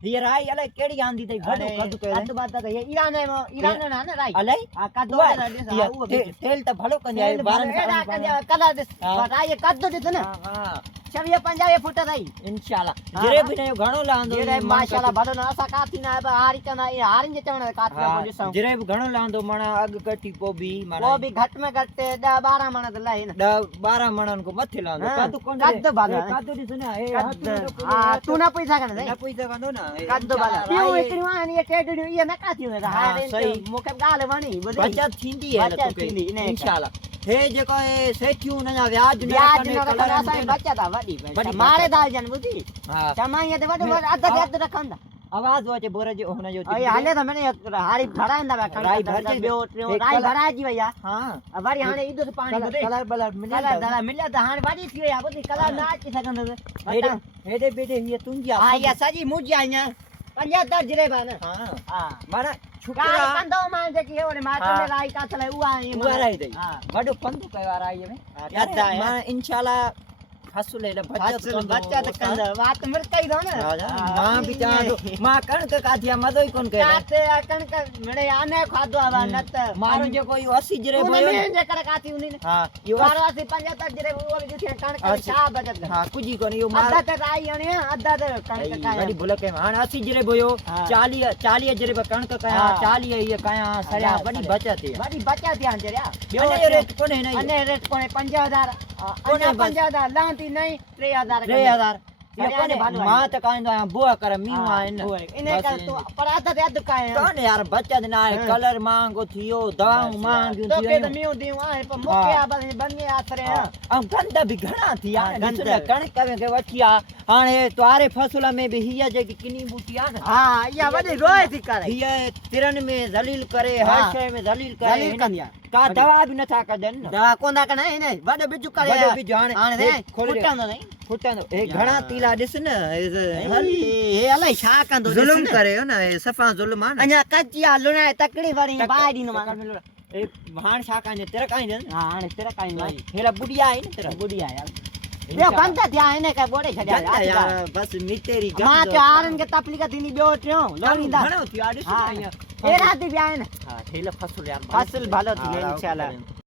ये राई अले केड़ी आंदी तई बडो कद के कद बात तो ये ईरान ना ना राई अले आ कद वो तेल त भलो कंदे बारन कदा राई कद दे ना हां 50 फुट राई इंशाल्लाह जरे भी ने घणो लांदो जरे माशाल्लाह भलो ना असा काथी ना हारी चना ये हारिन जे चवण काथी को दिसो जरे भी घणो लांदो माना अग कटी को भी माना वो भी घट में घट 10 12 मण त लाए ना 10 12 मणन को मथे लांदो कद कोन कद बागा कद दिस ना ए हां तू ना पैसा कने ना पैसा कंदो ना कद बागा पियो एकरी वानी ये टेडडी ये ना काथी ने हारे मोके गाल वणी बदी बचत थींदी है तो के इंशाल्लाह हे जेको ए सेठियूं ना व्याज न कलर असा बचत आ वडी मारे दाल जन बुधी हां चमाई ते वडो अध रखंदा आवाज होचे बोरे जो होने जो अय हाले त मने हारी भरांदा राई भर के राई भरा जी भैया हां वारी हाने इदो से पानी बदे कलर बलर मिले त हाने वाडी थी या बुधी कलर ना ची सकंदो हेडे बेटे ये तुंजी हां या सजी मुजी आया 75 जरे बान हां मारा छुकरा कंदो मान जे की ओने माटे में राई का चले उआ राई दई बडो पंदु कयो राई में याद है इंशाल्लाह हसुले बच्चा त कंद बात मिल कई दो ना मां भी चा मां कणक काथिया मदोई कोन के काते कणक मणे आने खादो आवा नत मारो जो कोई 80 जरे बोयो ने जे कर काथी उनी ने हां यो 80 75 जरे वो जे कणक छा बजत हां कुजी कोन यो मार अद्धा त राई आने अद्धा त कणक का बड़ी भुल के हां 80 जरे बोयो 40 जरे कणक कया 40 ये कया सया बड़ी बचत है बड़ी बचत है जरिया यो रेट कोने नहीं अने रेट कोने 50000 कोने 50000 लांती नहीं 3000 कोने मां त कांदो बुआ कर मीवा इन इने कर तो पर आधा दे दुकाए कोने यार बचत ना कलर मांगो थियो दवा मांगो थियो तो के मीउ दियो आ पर मुके आ बने आथरे हम गंदा भी घणा थी यार गंदा कणक के वठिया हाने तवारे फसला में भी हिया जे किनी बूटिया ना हां या वडी रोए थी करे हिया तिरन में जलील करे हर शय में जलील करे का दवा भी न था कदन दवा कोंदा कने ने बडे बिजु करे बडे बिजु हाने फुटांदो नहीं फुटांदो ए घणा तीला दिस न हे अलाई छा कंदो जुल्म करे हो ना सफा जुल्म आ अ냐 कच्चिया लुना तकड़ी वाली बाडी न मान ए हाण छा काने तेरा काई हां हाणे तेरा काई भाई हेला बुढ़िया है न तेरा बुढ़िया यार यो कंदा थिया इने का बोडे छड्या यार बस मितेरी गम मां चारन के तपली का थीनी बियो ट्यो लोरींदा घणो थियो आ दिस ए रात भी आए न हां हेला फसल यार फसल भालो थी इंशाल्लाह